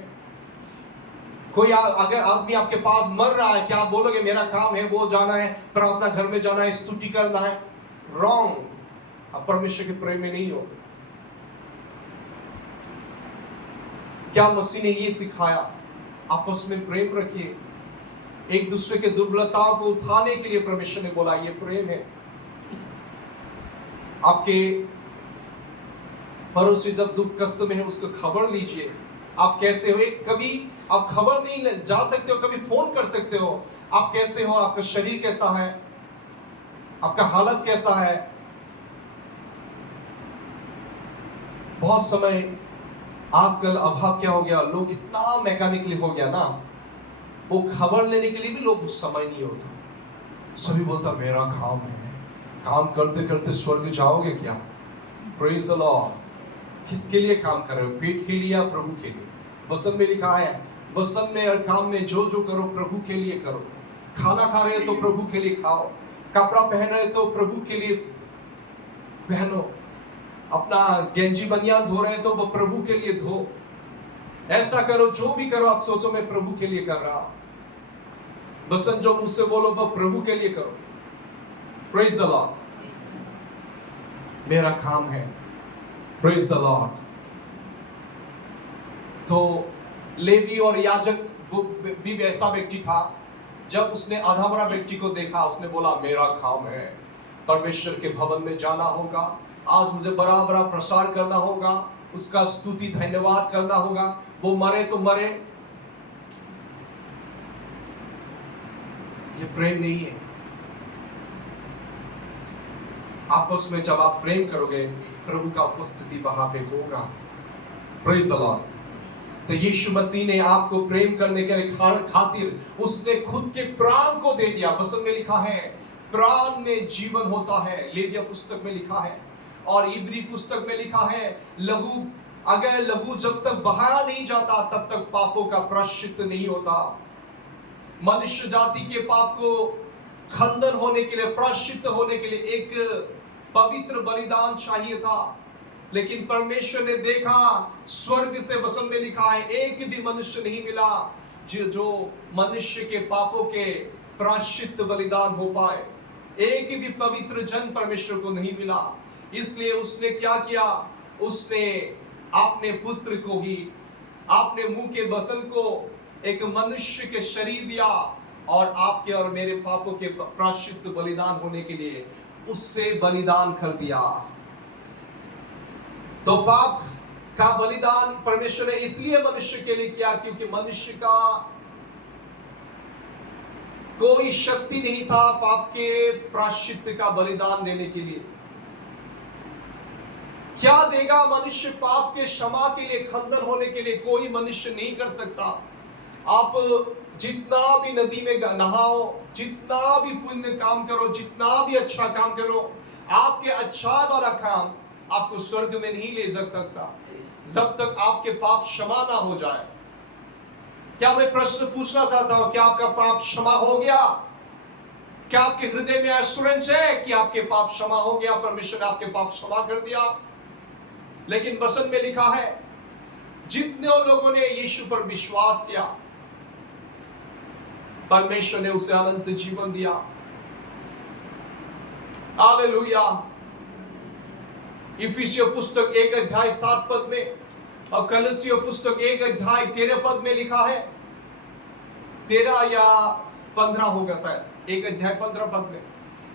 कोई अगर आदमी आपके पास मर रहा है, क्या आप बोलोगे मेरा काम है, वो जाना है, प्रार्थना घर में जाना है, स्तुति करना है? रॉन्ग। आप परमेश्वर के प्रेम में नहीं हो। क्या मसीह ने ये सिखाया? आपस में प्रेम रखिए, एक दूसरे के दुर्बलताओं को उठाने के लिए परमेश्वर ने बोला, ये प्रेम है। आपके पड़ोसी जब दुख कष्ट में है, उसको खबर लीजिए, आप कैसे हो। एक कभी आप खबर नहीं जा सकते हो, कभी फोन कर सकते हो, आप कैसे हो, आपका शरीर कैसा है, आपका हालत कैसा है। बहुत समय आजकल अभाव क्या हो गया, लोग इतना मैकेनिकली हो गया ना, वो खबर लेने के लिए भी लोग समय नहीं होता। सभी बोलता मेरा काम है, काम करते करते स्वर्ग जाओगे क्या? Praise the Lord. किसके लिए काम कर रहे हो? पेट के लिए या प्रभु के लिए? वचन में लिखा है, वचन में और काम में जो जो करो प्रभु के लिए करो। खाना खा रहे हो तो प्रभु के लिए खाओ, कपड़ा पहन रहे तो प्रभु के लिए पहनो, अपना गेंजी बनियान धो रहे तो वो प्रभु के लिए धो। ऐसा करो, जो भी करो आप सोचो मैं प्रभु के लिए कर रहा हूं। वचन जो मुझसे बोलो वो प्रभु के लिए करो। Praise the Lord. मेरा काम है। Praise the Lord. तो लेवी और याजक भी वैसा व्यक्ति था, जब उसने अधमरा व्यक्ति को देखा, उसने बोला मेरा काम है, परमेश्वर के भवन में जाना होगा, आज मुझे बड़ा बड़ा प्रसार करना होगा, उसका स्तुति धन्यवाद करना होगा, वो मरे तो मरे। ये प्रेम नहीं है। आपस में जब आप प्रेम करोगे, प्रभु का उपस्थिति वहां पे होगा। Praise the Lord. तो यीशु मसीह ने आपको प्रेम करने के खातिर उसने खुद के प्राण को दे दिया। वचन में लिखा है प्राण में जीवन होता है, लेविया पुस्तक में लिखा है, और इब्री पुस्तक में लिखा है लहू, अगर लहू जब तक बहाया नहीं जाता तब तक पापों का प्रायश्चित नहीं होता। मनुष्य जाति के पाप को खंडन होने के लिए, प्रायश्चित होने के लिए एक पवित्र बलिदान चाहिए था, लेकिन परमेश्वर ने देखा, स्वर्ग से वचन में लिखा है एक भी मनुष्य नहीं मिला जो मनुष्य के पापों के प्रायश्चित बलिदान हो पाए। एक भी पवित्र जन परमेश्वर को नहीं मिला। इसलिए उसने क्या किया, उसने अपने पुत्र को ही, अपने मुंह के वचन को एक मनुष्य के शरीर दिया और आपके और मेरे पापों के प्रायश्चित बलिदान होने के लिए उससे बलिदान कर दिया। तो पाप का बलिदान परमेश्वर ने इसलिए मनुष्य के लिए किया क्योंकि मनुष्य का कोई शक्ति नहीं था पाप के प्रायश्चित का बलिदान देने के लिए। क्या देगा मनुष्य पाप के क्षमा के लिए, खंडन होने के लिए? कोई मनुष्य नहीं कर सकता। आप जितना भी नदी में नहाओ, जितना भी पुण्य काम करो, जितना भी अच्छा काम करो, आपके अच्छा वाला काम आपको स्वर्ग में नहीं ले जा सकता जब तक आपके पाप क्षमा ना हो जाए। क्या मैं प्रश्न पूछना चाहता हूं, क्या आपका पाप क्षमा हो गया? क्या आपके हृदय में एश्योरेंस है कि आपके पाप क्षमा हो गया, परमेश्वर ने आपके पाप क्षमा कर दिया? लेकिन वचन में लिखा है जितने लोगों ने यीशु पर विश्वास किया परमेश्वर ने उसे अनंत जीवन दिया। हालेलुया। इफिसियों पुस्तक 1 अध्याय 7 पद में और कलसियों पुस्तक 1 अध्याय 13 पद में लिखा है, 13 या 15 होगा शायद, 1 अध्याय 15 पद में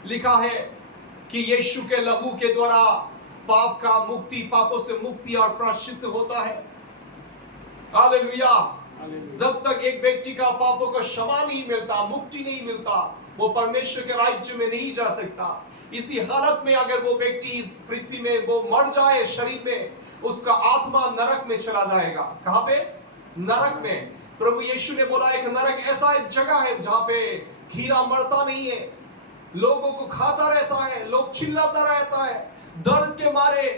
लिखा है कि यीशु के लहू के द्वारा पाप का मुक्ति, पापों से मुक्ति और प्रायश्चित होता है। हालेलुया। जब तक एक व्यक्ति का पापों का क्षमा नहीं मिलता, मुक्ति नहीं मिलता, वो परमेश्वर के राज्य में नहीं जा सकता। इसी हालत में अगर वो व्यक्ति इस पृथ्वी में वो मर जाए शरीर में, उसका आत्मा नरक में चला जाएगा। कहां पे? नरक में। प्रभु यीशु ने बोला एक नरक ऐसा एक जगह है जहां पे कीड़ा मरता नहीं है, लोगों को खाता रहता है, लोग चिल्लाता रहता है, दर्द के मारे,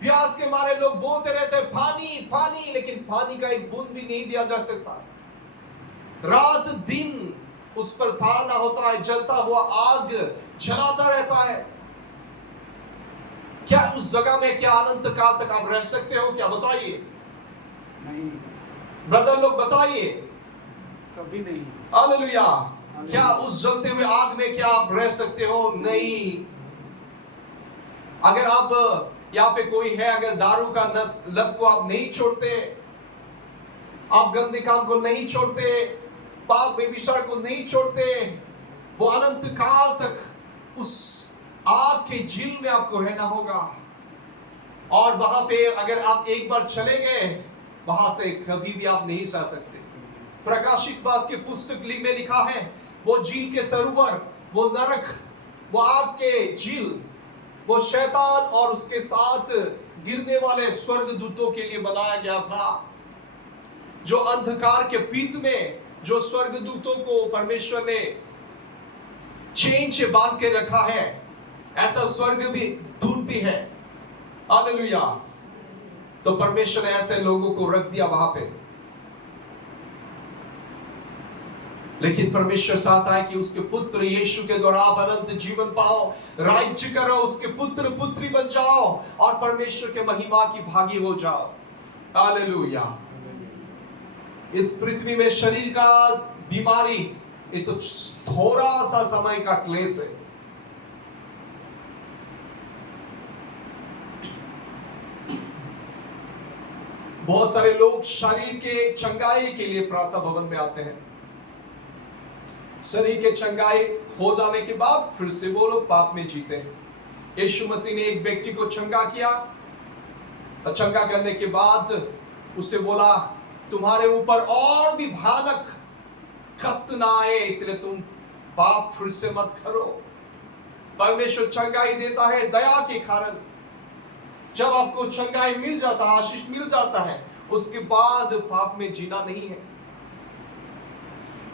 प्यास के मारे लोग बोलते रहते हैं पानी पानी, लेकिन पानी का एक बूंद भी नहीं दिया जा सकता। रात दिन उस पर धारणा होता है, जलता हुआ आग जलाता रहता है। क्या उस जगह में क्या अनंत काल तक आप रह सकते हो? क्या बताइए? नहीं। ब्रदर लोग बताइए। कभी नहीं। हालेलुया। क्या उस जलते हुए आग में क्या आप रह सकते हो? नहीं। अगर आप यहाँ पे कोई है, अगर दारू का लत को आप नहीं छोड़ते, आप गंदे काम को नहीं छोड़ते, पाप व्यभिचार को नहीं छोड़ते, वो अनंत काल तक उस आग के झील में आपको रहना होगा। और वहां पे अगर आप एक बार चले गए, वहां से कभी भी आप नहीं जा सकते। प्रकाशित बात के पुस्तक में लिखा है वो झील के सरोवर, वो नरक, वो आग के झील, वो शैतान और उसके साथ गिरने वाले स्वर्ग दूतों के लिए बनाया गया था। जो अंधकार के पीत में जो स्वर्ग दूतों को परमेश्वर ने चेन से बांध के रखा है, ऐसा स्वर्ग भी दूत भी है। हालेलुया। तो परमेश्वर ने ऐसे लोगों को रख दिया वहां पे। लेकिन परमेश्वर चाहता है कि उसके पुत्र यीशु के द्वारा आप अनंत जीवन पाओ, राज्य करो, उसके पुत्र पुत्री बन जाओ और परमेश्वर के महिमा की भागी हो जाओ। हालेलुया। इस पृथ्वी में शरीर का बीमारी ये तो थोड़ा सा समय का क्लेश है। बहुत सारे लोग शरीर के चंगाई के लिए प्रार्थना भवन में आते हैं। शरीर के चंगाई हो जाने के बाद फिर से वो लोग पाप में जीते हैं। यीशु मसीह ने एक व्यक्ति को चंगा किया, तो चंगा करने के बाद उससे बोला तुम्हारे ऊपर और भी भयानक कष्ट ना आए, इसलिए तुम पाप फिर से मत करो। परमेश्वर चंगाई देता है दया के कारण। जब आपको चंगाई मिल जाता है, आशीष मिल जाता है, उसके बाद पाप में जीना नहीं है।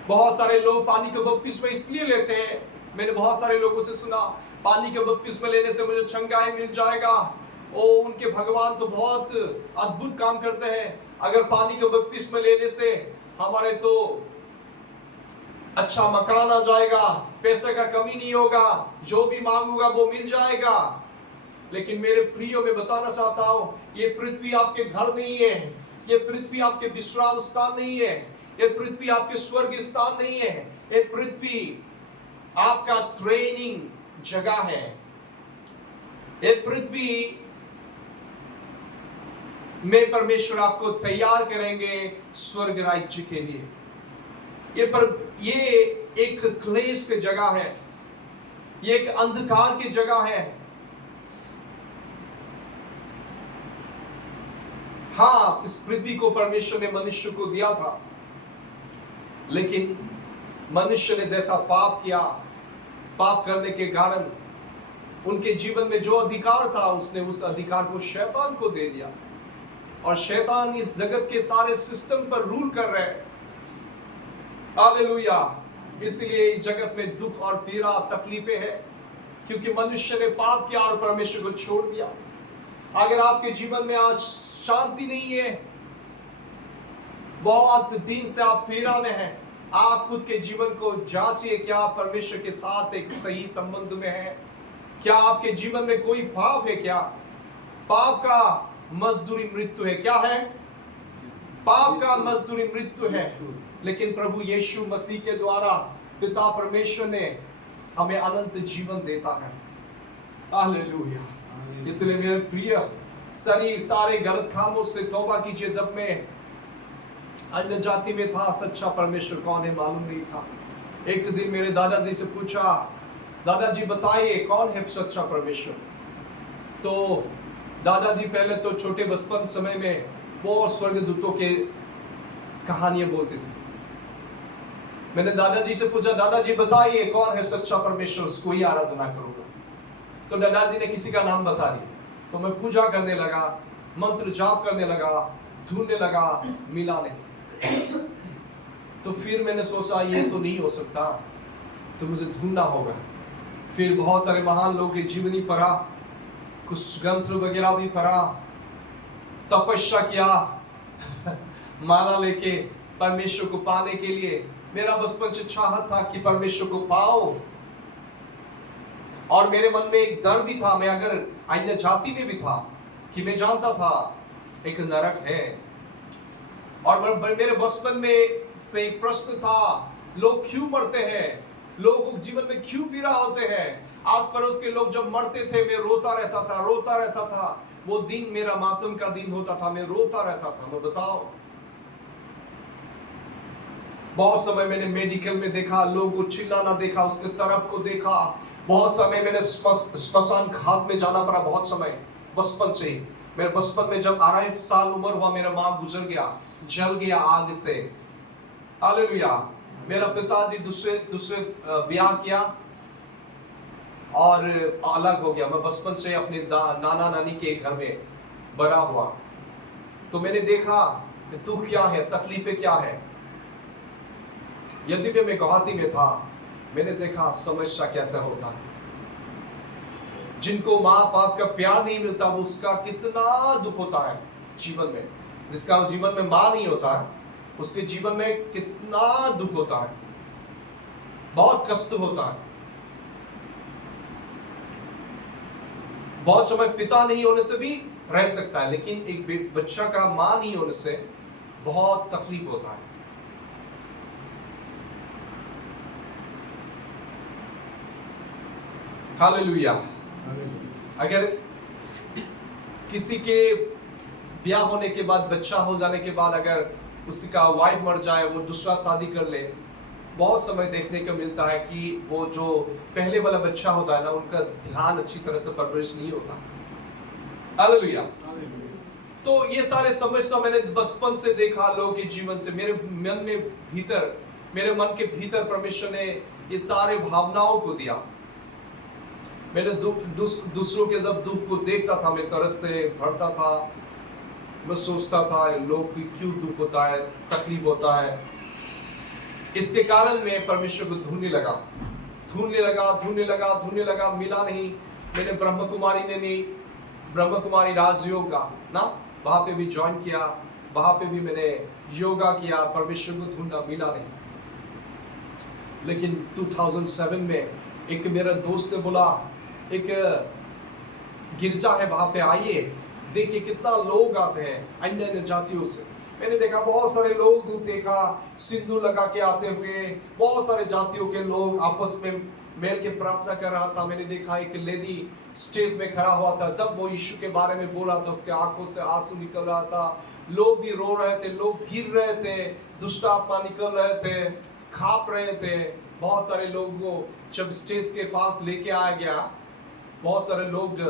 बहुत सारे लोग पानी का बपतिस्मा इसलिए लेते हैं, मैंने बहुत सारे लोगों से सुना पानी का बपतिस्मा लेने से मुझे चंगाई मिल जाएगा। ओ उनके भगवान तो बहुत अद्भुत काम करते हैं, अगर पानी का बपतिस्मा लेने से हमारे तो अच्छा मकान आ जाएगा, पैसे का कमी नहीं होगा, जो भी मांगूंगा वो मिल जाएगा। लेकिन मेरे प्रियो में बताना चाहता हूं, ये पृथ्वी आपके घर नहीं है, ये पृथ्वी आपके विश्राम स्थान नहीं है, ये पृथ्वी आपके स्वर्ग स्थान नहीं है। ये पृथ्वी आपका ट्रेनिंग जगह है। एक पृथ्वी में परमेश्वर आपको तैयार करेंगे स्वर्ग राज्य के लिए। ये एक क्लेश की जगह है, ये एक अंधकार की जगह है। हाँ, इस पृथ्वी को परमेश्वर ने मनुष्य को दिया था, लेकिन मनुष्य ने जैसा पाप किया, पाप करने के कारण उनके जीवन में जो अधिकार था, उसने उस अधिकार को शैतान को दे दिया, और शैतान इस जगत के सारे सिस्टम पर रूल कर रहे हैं। हालेलुया। इसलिए इस जगत में दुख और पीड़ा, तकलीफें हैं, क्योंकि मनुष्य ने पाप किया और परमेश्वर को छोड़ दिया। अगर आपके जीवन में आज शांति नहीं है, बहुत दिन से आप पीड़ा में हैं, आप खुद के जीवन को जांचिए, क्या आप परमेश्वर के साथ एक सही संबंध में हैं? क्या आपके जीवन में कोई पाप है? क्या पाप का मजदूरी मृत्यु है? क्या है? पाप का मजदूरी मृत्यु है, लेकिन प्रभु यीशु मसीह के द्वारा पिता परमेश्वर ने हमें अनंत जीवन देता है। हालेलुया। इसलिए मेरे प्रिय, सारे गलत कामों से तौबा कीजिए। जब मैं अन्य जाति में था, सच्चा परमेश्वर कौन है मालूम नहीं था। एक दिन मेरे दादाजी से पूछा, दादाजी बताइए कौन है सच्चा परमेश्वर? तो दादाजी पहले तो छोटे बचपन समय में बहुत स्वर्गदूतों के कहानियां बोलते थे। मैंने दादाजी से पूछा, दादाजी बताइए कौन है सच्चा परमेश्वर, उसको ही आराधना करूंगा। तो दादाजी ने किसी का नाम बता दिया। तो मैं पूजा करने लगा, मंत्र जाप करने लगा, ढूंढने लगा, मिला नहीं। तो फिर मैंने सोचा ये तो नहीं हो सकता, तो मुझे ढूंढना होगा। फिर बहुत सारे महान लोगों की जीवनी पढ़ा, कुछ ग्रंथ वगैरह भी पढ़ा, तपस्या किया माला लेके परमेश्वर को पाने के लिए। मेरा बचपन से चाहत था कि परमेश्वर को पाओ, और मेरे मन में एक डर भी था, मैं अगर अन्य जाति में भी था, कि मैं जानता था एक नरक है। और मेरे बचपन में से एक प्रश्न था, लोग क्यों मरते हैं? लोगों के जीवन में क्यों पीड़ा होते हैं? आस पड़ोस के लोग जब मरते थे, मैं रोता रहता था। वो दिन मेरा मातम का दिन होता था, मैं रोता रहता था। मैं बताओ, बहुत समय मैंने मेडिकल में देखा, लोगों को चिल्लाना देखा, उसके तरफ को देखा। बहुत समय मैंने स्मशान घाट में जाना पड़ा, बहुत समय बचपन से ही। मेरे बचपन में जब 2.5 साल उम्र हुआ, मेरा माँ गुजर गया, जल गया आग से। हालेलुया। मेरा पिताजी दूसरे ब्याह किया और अलग हो गया। मैं बचपन से अपने नाना नानी के घर में बड़ा हुआ, तो मैंने देखा दुख क्या है, तकलीफें क्या है। यदि मैं गुवाहाटी में था, मैंने देखा समस्या कैसा होता है। जिनको माँ बाप का प्यार नहीं मिलता, वो उसका कितना दुख होता है जीवन में। जिसका जीवन में माँ नहीं होता है, उसके जीवन में कितना दुख होता है, बहुत कष्ट होता है। बहुत समय पिता नहीं होने से भी रह सकता है, लेकिन एक बच्चा का माँ नहीं होने से बहुत तकलीफ होता है। हालेलुया। अगर किसी के ब्याह होने के बाद, बच्चा हो जाने के बाद, अगर उसका वाइफ मर जाए, वो दूसरा शादी कर ले, बहुत समय देखने को मिलता है कि वो जो पहले वाला बच्चा होता है ना, उनका ध्यान अच्छी तरह से परवरिश नहीं होता। हालेलुया। तो ये सारे समस्या मैंने बचपन से देखा लोगों के जीवन से। मेरे मन के भीतर परमेश्वर ने ये सारे भावनाओं को दिया। मैंने दूसरों के जब दुख को देखता था, मैं तरस से भरता था। मैं सोचता था लोग क्यों दुख होता है, तकलीफ होता है। इसके कारण मैं परमेश्वर को ढूंढने लगा, मिला नहीं। मैंने ब्रह्म कुमारी राजयोग ना, वहां पे भी ज्वाइन किया, वहां पे भी मैंने योगा किया, परमेश्वर को ढूंढा, मिला नहीं। लेकिन 2007 में एक मेरा दोस्त ने बोला, एक गिरजा है वहां पे, आइए देखिए कितना लोग आते हैं अन्य जातियों से। मैंने देखा बहुत सारे लोग, देखा सिंदूर लगा के आते हुए, बहुत सारे जातियों के लोग आपस में मिल के प्रार्थना कर रहा था, मैंने देखा एक लेडी स्टेज में खड़ा हुआ था। जब वो यीशु के बारे में बोला था, उसके आंखों से आंसू निकल रहा था, लोग भी रो रहे थे, लोग गिर रहे थे, दुष्ट आत्मा निकल रहे थे, खाप रहे थे। बहुत सारे लोग को जब स्टेज के पास लेके आया गया, बहुत सारे लोग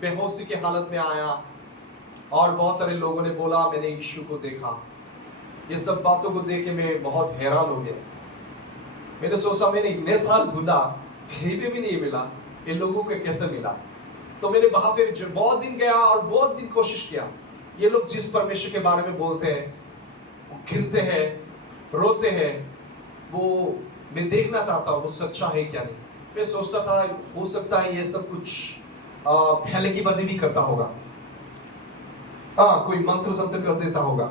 बेहोशी की हालत में आया और बहुत सारे लोगों ने बोला मैंने यीशु को देखा। ये सब बातों को देख के मैं बहुत हैरान हो गया। मैंने सोचा मैंने इतने साल ढूंढा, कहीं पे भी नहीं मिला, इन लोगों को कैसे मिला। तो मैंने वहां पे बहुत दिन गया और बहुत दिन कोशिश किया। ये लोग जिस परमेश्वर के बारे में बोलते हैं, वो गिरते हैं, रोते हैं, वो मैं देखना चाहता हूँ वो सच्चा है क्या नहीं। मैं सोचता था हो सकता है ये सब कुछ पहले की बाजी भी करता होगा, कोई मंत्र संत्र कर देता होगा।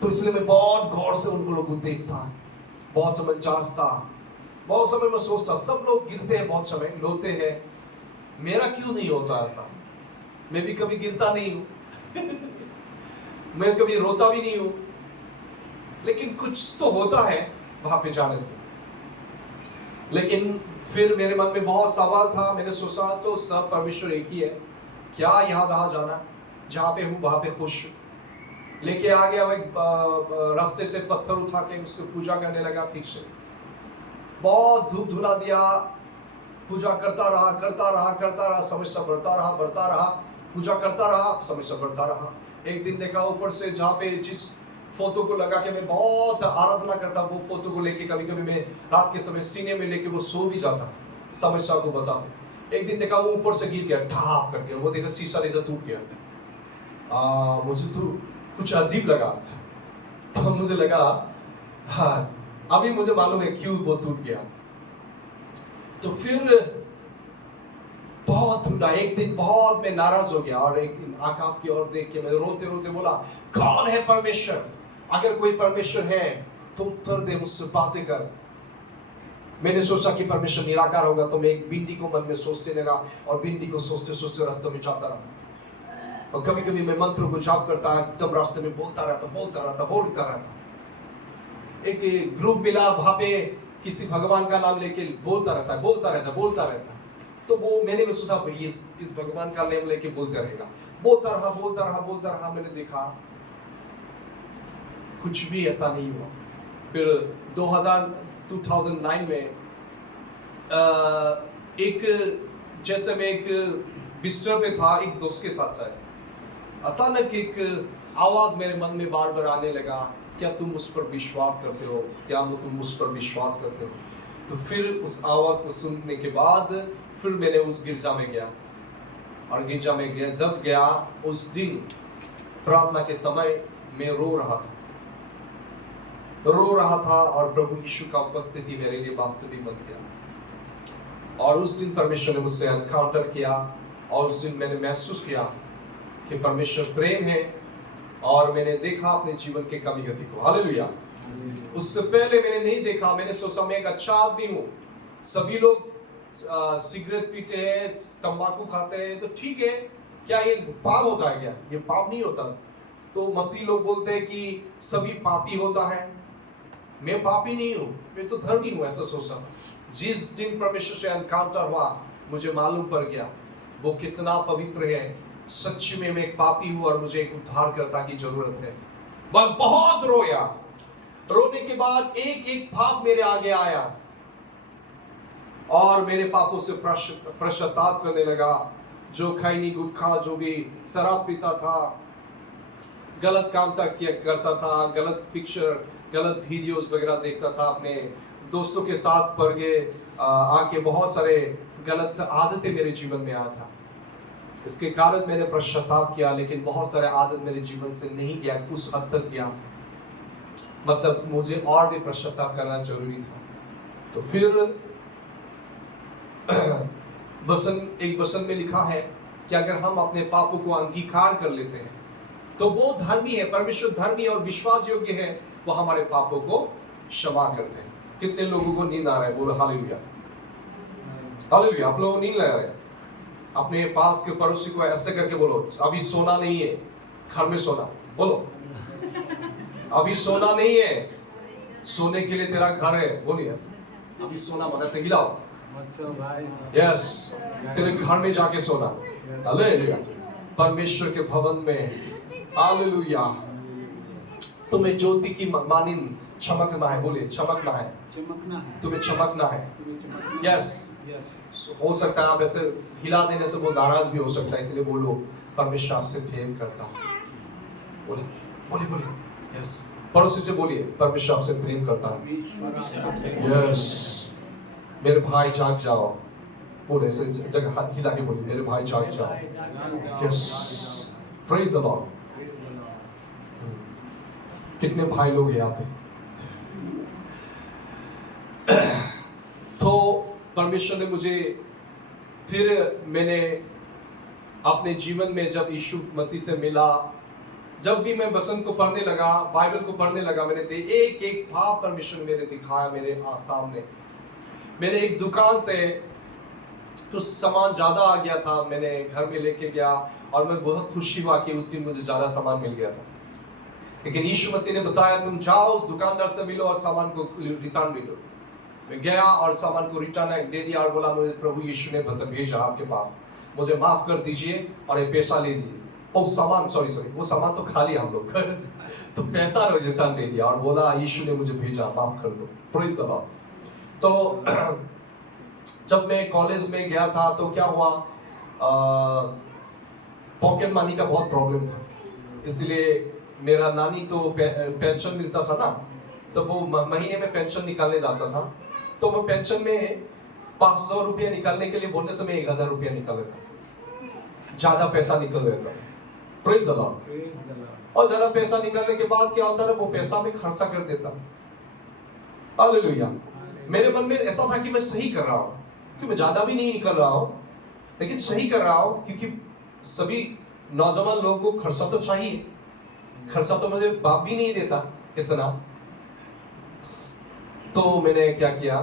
तो इसलिए मैं बहुत गौर से उनको लोगों को देखता, बहुत समय जांचता, बहुत समय में सोचता सब लोग गिरते हैं, बहुत समय रोते हैं, मेरा क्यों नहीं होता ऐसा। मैं भी कभी गिरता नहीं हूं मैं कभी रोता भी नहीं हूं, लेकिन कुछ तो होता है वहां पे जाने से। लेकिन फिर मेरे मन में बहुत सवाल था। मैंने सोचा तो सब परमेश्वर एक ही है, क्या यहाँ वहां जाना, जहां पे हूं वहां पे खुश। लेके आ गया, रास्ते से पत्थर उठा के उसको पूजा करने लगा। ठीक से बहुत धूप धुला दिया, पूजा करता रहा, समस्या बढ़ता रहा, पूजा करता रहा, समस्या बढ़ता रहा। एक दिन देखा ऊपर से, जहाँ पे जिस फोटो को लगा के मैं बहुत आराधना करता, वो फोटो को लेके कभी कभी मैं रात के समय सीने में लेके वो सो भी जाता, समस्या को बताऊं। एक दिन देखा वो ऊपर से गिर गया ढाप करके, वो देखा शीशा नीचा टूट गया। मुझे तो कुछ अजीब लगा, तो मुझे लगा हाँ अभी मुझे मालूम है क्यों वो टूट गया। तो फिर बहुत ढूंढा, एक दिन बहुत मैं नाराज हो गया और एक दिन आकाश की ओर देख के मैं रोते रोते बोला कौन है परमेश्वर, अगर कोई परमेश्वर है तो उत्तर दे, मुझसे बातें कर। मैंने सोचा कि परमेश्वर निराकार होगा, तो मैं एक बिंदी को मन में सोचने लगा और बिंदी को सोचते सोचते रास्ते में जाता रहा। और कभी कभी मैं मंत्र को जाप करता, तब रास्ते में बोलता रहता। एक ग्रुप मिला, वहां पे किसी भगवान का नाम लेके बोलता रहता। तो वो मैंने भी सोचा इस भगवान का नाम लेके बोलता रहा। मैंने देखा कुछ भी ऐसा नहीं हुआ। फिर 2009 में जैसे मैं एक बिस्तर पे था, एक दोस्त के साथ जाए, अचानक एक आवाज मेरे मन में बार बार आने लगा, क्या तुम मुझ पर विश्वास करते हो, तो फिर उस आवाज को सुनने के बाद फिर मैंने उस गिरजा में गया, और गिरजा में गया, जब गया उस दिन प्रार्थना के समय मैं रो रहा था और प्रभु यीशु का उपस्थिति मेरे लिए वास्तविक बन गया। और उस दिन परमेश्वर ने मुझसे एनकाउंटर किया, और उस दिन मैंने महसूस किया कि परमेश्वर प्रेम है, और मैंने देखा अपने जीवन के कमी गति को। हालेलुया। उससे पहले मैंने नहीं देखा। मैंने सोचा मैं एक अच्छा आदमी हूँ, सभी लोग सिगरेट पीते हैं, तंबाकू खाते हैं, तो ठीक है, क्या ये पाप होता है क्या? ये पाप नहीं होता। तो मसीह लोग बोलते हैं कि सभी पापी होता है, मैं पापी नहीं हूँ, मैं तो धर्मी हूँ, ऐसा सोचा। जिस दिन परमेश्वर से एनकाउंटर हुआ, मुझे मालूम पड़ गया वो कितना पवित्र है। सच में मैं एक पापी हूँ और मुझे एक उद्धारकर्ता की जरूरत है। मैं बहुत रोया। रोने के बाद एक एक पाप मेरे आगे आया और मेरे पापों से पश्चाताप करने लगा। जो खैनी गुटखा, जो भी शराब पीता था, गलत काम तक करता था, गलत पिक्चर, गलत वीडियोस वगैरह देखता था, अपने दोस्तों के साथ पड़ गए आके बहुत सारे गलत आदतें मेरे जीवन में आया था। इसके कारण मैंने पश्चाताप किया, लेकिन बहुत सारे आदत मेरे जीवन से नहीं गया, कुछ हद तक गया। मतलब मुझे और भी पश्चाताप करना जरूरी था। तो फिर एक वचन में लिखा है कि अगर हम अपने पापों को अंगीकार कर लेते हैं तो वो धर्मी है, परमेश्वर धर्मी और विश्वास योग्य है, वो हमारे पापों को क्षमा करते हैं। कितने लोगों को नींद आ रहा है? बोलो हालेलुया। हालेलुया। आप लोगों को नींद लग रहा है? अपने पास के पड़ोसी को ऐसे करके बोलो, अभी सोना नहीं है, घर में सोना। बोलो, अभी सोना नहीं है, सोने के लिए तेरा घर है। बोलिए ऐसे, अभी सोना मन, ऐसे हिलाओ, अच्छा भाई यस, तेरे घर में जाके सोना। हालेलुया, परमेश्वर के भवन में। हालेलुया, तुम्हें ज्योति की मानिंद चमकना है। बोले चमकना है, चमकना है, तुम्हें चमकना है। तुम्हें चमकना है। यस, यस हो सकता है आप ऐसे हिला देने से वो नाराज भी हो सकता है, इसलिए बोलो परमेश्वर आपसे प्रेम करता है। बोले बोले बोले यस, पड़ोसी से बोलिए परमेश्वर आपसे प्रेम करता है। परमेश्वर आपसे यस, मेरे भाई जाग जाओ। बोले ऐसे जगह हिला के बोलिए मेरे भाई जाग जाओ। Yes, praise the Lord. कितने भाई लोग यहाँ पे? तो परमेश्वर ने मुझे फिर मैंने अपने जीवन में जब यीशु मसीह से मिला, जब भी मैं वचन को पढ़ने लगा, बाइबल को पढ़ने लगा, मैंने एक एक भाव परमेश्वर ने मेरे दिखाया मेरे सामने। मैंने एक दुकान से कुछ सामान ज्यादा आ गया था, मैंने घर में लेके गया और मैं बहुत खुशी हुआ कि उस दिन मुझे ज्यादा सामान मिल गया था। लेकिन यीशु मसीह ने बताया तुम जाओ उस दुकानदार से मिलो और सामान को रिटर्न भी लो। मैं गया और सामान को रिटर्न दे दिया और बोला मुझे प्रभु यीशु ने भेजा आपके पास, मुझे माफ कर दीजिए और ये पैसा ले लीजिए। वो सामान सॉरी वो सामान तो खा लिया हम लोग तो पैसा रिटर्न दे दिया और बोला यीशु ने मुझे भेजा, माफ कर दो। Praise the Lord. तो जब मैं कॉलेज में गया था तो क्या हुआ, पॉकेट मनी का बहुत प्रॉब्लम था, इसलिए मेरा नानी तो पेंशन मिलता था ना, तो वो महीने में पेंशन निकालने जाता था। तो वो पेंशन में 500 रुपया निकालने के लिए बोलने से मैं 1000 रुपया निकाल लेता, ज्यादा पैसा निकल लेता। Praise the Lord. और ज्यादा पैसा निकालने के बाद क्या होता है, वो पैसा में खर्चा कर देता। हालेलुया। मेरे मन में ऐसा था कि मैं सही कर रहा हूँ, कि मैं ज्यादा भी नहीं निकल रहा हूँ लेकिन सही कर रहा हूँ, क्योंकि सभी नौजवान लोगों को खर्चा तो चाहिए, खर्चा तो मुझे बाप भी नहीं देता इतना। तो मैंने क्या किया,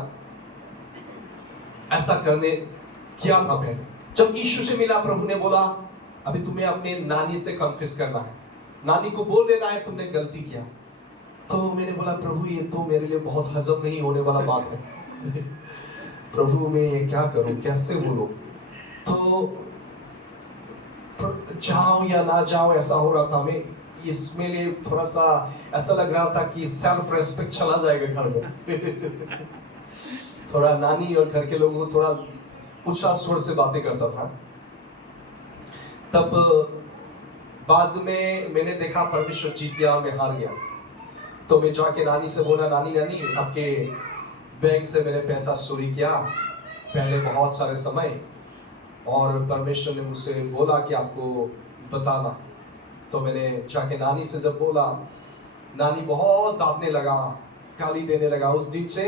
ऐसा करने किया था पहले। जब यीशु से मिला, प्रभु ने बोला अभी तुम्हें अपने नानी से कन्फेस करना है, नानी को बोल देना है तुमने गलती किया। तो मैंने बोला प्रभु ये तो मेरे लिए बहुत हजम नहीं होने वाला बात है प्रभु मैं ये क्या करूं, कैसे बोलूं? तो जाओ या ना जाओ ऐसा हो रहा था। मैं इसमें लिए थोड़ा सा ऐसा लग रहा था कि सेल्फ रेस्पेक्ट चला जाएगा घर में थोड़ा नानी और घर के लोगों को थोड़ा ऊंचा स्वर से बातें करता था। तब बाद में मैंने देखा परमेश्वर जीत गया और मैं हार गया। तो मैं जाके नानी से बोला नानी आपके बैंक से मैंने पैसा चोरी किया पहले बहुत सारे समय, और परमेश्वर ने मुझसे बोला कि आपको बताना। तो मैंने जाके नानी से जब बोला, नानी बहुत डांटने लगा, गाली देने लगा। उस दिन से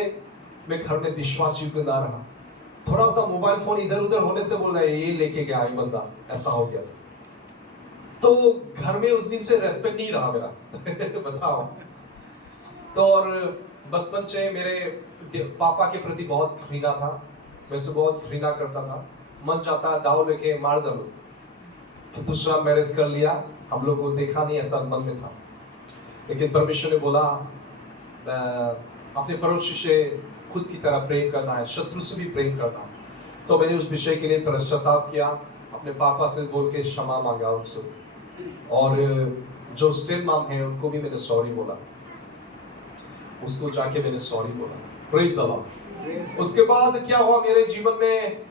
मैं घर में विश्वास योग्य ना रहा। थोड़ा सा मोबाइल फोन इधर उधर होने से बोल रहा है ये लेके गया ये बंदा, ऐसा हो गया था। तो घर में उस दिन से रेस्पेक्ट नहीं रहा मेरा बताओ। तो और बचपन से मेरे पापा के प्रति बहुत घृणा था, मैं से बहुत घृणा करता था। मन जाता दाव लेके मार डालो कि दूसरा मैरिज कर लिया, हम लोग को देखा नहीं, ऐसा मन में था। लेकिन परमेश्वर ने बोला अपने पड़ोसी से खुद की तरह प्रेम करना है, शत्रु से भी प्रेम करना है। तो मैंने उस विषय के लिए पश्चाताप किया, अपने पापा से बोल के क्षमा मांगा उनसे, और जो स्टेप मॉम है उनको भी मैंने सॉरी बोला, उसको जाके मैंने सॉरी बोला। Praise the Lord. उसके बाद क्या हुआ मेरे जीवन में,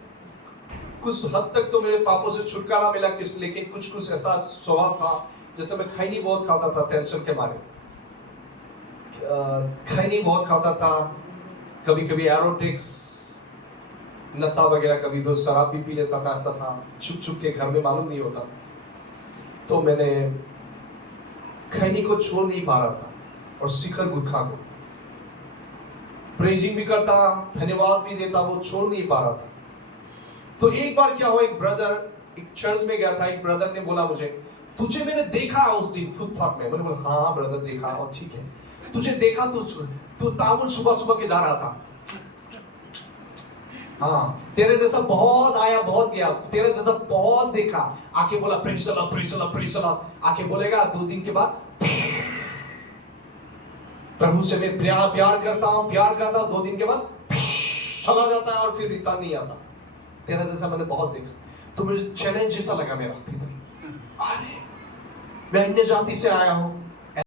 कुछ हद तक तो मेरे पापों से छुटकारा मिला, लेकिन कुछ ऐसा स्वभाव था, जैसे मैं खैनी बहुत खाता था टेंशन के मारे, खैनी बहुत खाता था, कभी कभी एरोटिक्स नशा वगैरह, कभी भी शराब भी पी लेता था। ऐसा था छुप छुप के, घर में मालूम नहीं होता। तो मैंने खैनी को छोड़ नहीं पा रहा था और शिखर गुटखा को प्रेजिंग भी करता, धन्यवाद भी देता, वो छोड़ नहीं पा रहा था। तो एक बार क्या हुआ, एक ब्रदर, एक चर्च में गया था, एक ब्रदर ने बोला मुझे तुझे मैंने देखा उस दिन फुटपाथ में। मैंने बोला हाँ ब्रदर देखा, और ठीक है तुझे देखा, तू तामुल सुबह सुबह के जा रहा था, हाँ तेरे जैसा बहुत आया बहुत गया, तेरे जैसा बहुत देखा। आके बोला praise the Lord, praise the Lord, praise the Lord. आके बोलेगा 2 दिन के बाद प्रभु से मैं प्यार करता हूँ, 2 दिन के बाद चला जाता है और फिर रिटर्न नहीं आता। तेरा जैसा मैंने बहुत देखा, तो मुझे चैलेंज जैसा लगा मेरा भीतर। अरे मैं अन्य जाति से आया हूँ,